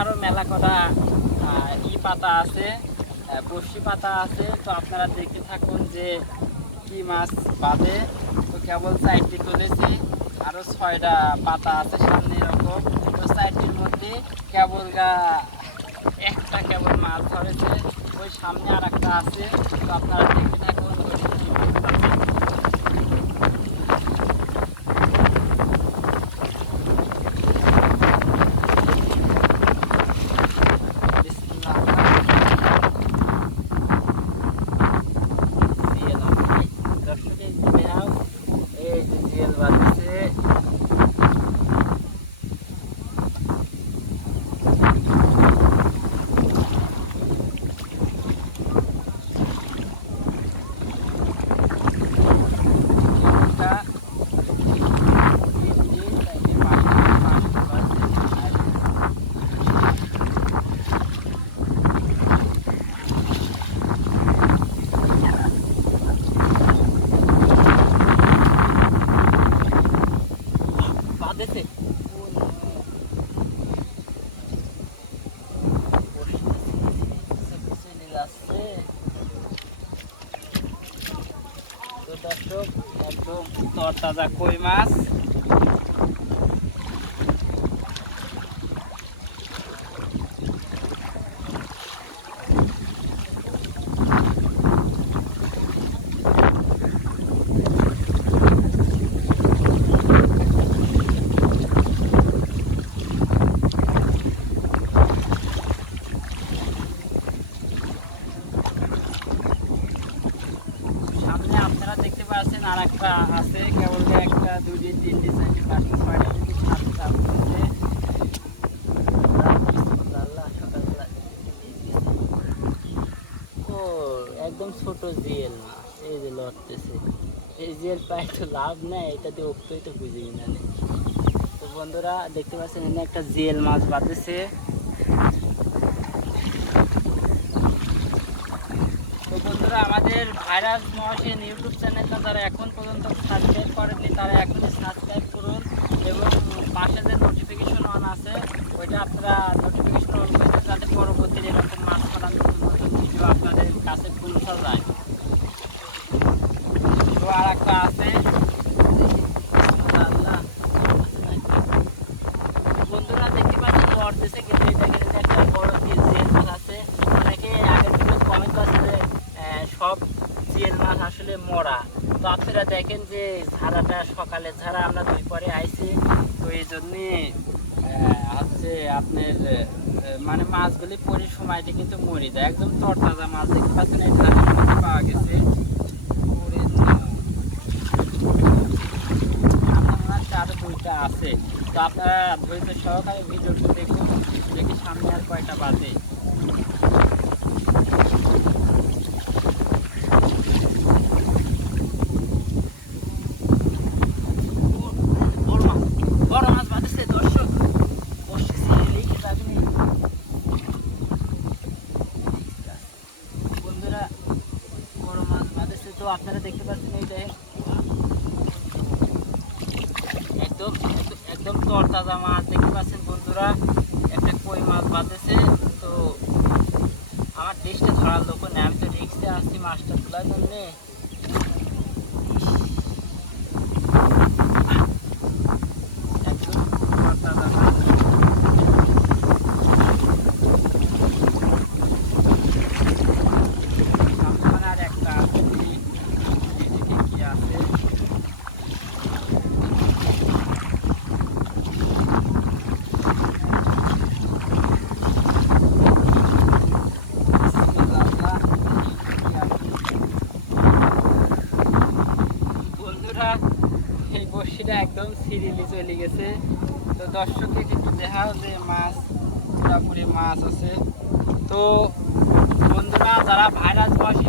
আরও মেলা করা ই পাতা আছে বসি পাতা আছে। তো আপনারা দেখতে থাকুন যে কি মাছ বাদে। তো কেবল সাইডটি তুলেছি। আরও ছয়টা পাতা আছে সামনে এরকম। তো সাইডটির মধ্যে কেবল গা, একটা কেবল মাছ ধরেছে। ওই সামনে আর একটা আছে। তো আপনারা দেখতে থাকুন ওইটা কি মাছ পাবে। বিসমিল্লাহ। জিয়েল আছে। দর্শক এই যে দেখাও, এই যে জিয়েল বাঁধছে। এটা তিনটে, চারটে, পাঁচটা, পাঁচটা বাজে। আর বাঁধেছে তো দর্শক একদম তরতাজা কই মাছ সামনে আপনারা দেখতে পাচ্ছেন আর একটা আছে কেবল যে একটা দুটি তিনটি চারটি পাঁচটি ছয়টা থেকে সাতটা আছে ও একদম ছোট জিএল মাছ এই যে লড়তেছে। এই জিএল পায় তো লাভ নেই, এটা দিয়ে উঠতেই তো বুঝি না। তো বন্ধুরা, দেখতে পাচ্ছেন, এখানে একটা জিএল মাছ বাঁধেছে। তো বন্ধুরা, আমাদের ভাইরাস মহাসেন ইউটিউব চ্যানেলটা যারা এখন পর্যন্ত সাবস্ক্রাইব করেননি, তারা এখনই সাবস্ক্রাইব আপনাদের কাছে পৌঁছা যায়। তো আর একটা আছে। বন্ধুরা দেখতে পাচ্ছেন লড়তেছে কিন্তু এটা কিন্তু একটা বড় জিএল মাছ আছে। অনেকে আগের ভিডিও কমেন্ট করছে যে সব জিএল মাছ আসলে মরা। তো আপনারা দেখেন যে ঝাড়াটা সকালে ঝাড়া আমরা দুই পরে আইছি। তো এই জন্যে হচ্ছে আপনার মানে মাছগুলি পরে সময়টা কিন্তু মরে যায়। একদম তরতাজা মাছ দেখতে পাচ্ছেন, এই পাওয়া গেছে। ওরে না। আমার মনে হচ্ছে আরও দুইটা আছে। তো আপনারা ধৈর্য সহকারে ভিডিওটি দেখুন, দেখি সামনে আর কয়টা বাজে বড় মাছ বড় মাছ বাঁধেছে দর্শক বসেছি লিখে যাবেনি বন্ধুরা বড় মাছ বাঁধেছে তো আপনারা দেখতে পাচ্ছেন এই দেখেন একদম, একদম- তরতাজা মাছ। দেখতে পাচ্ছেন বন্ধুরা, একটা কই মাছ বাঁধেছে। তো আমার ডিশটা ধরার লোক নেই, আমি তো রিক্সে আসছি মাছটা তোলার জন্যে একদম তরতাজা মাছ। সামনে আর একটা আছে এদিকে কি আছে বন্ধুরা বড়শিটা একদম সিরিলি চলে গেছে। তো দর্শককে কিন্তু দেখাও যে মাছ, পুরোপুরি মাছ আছে। তো বন্ধুরা, যারা ভাইরাস বসে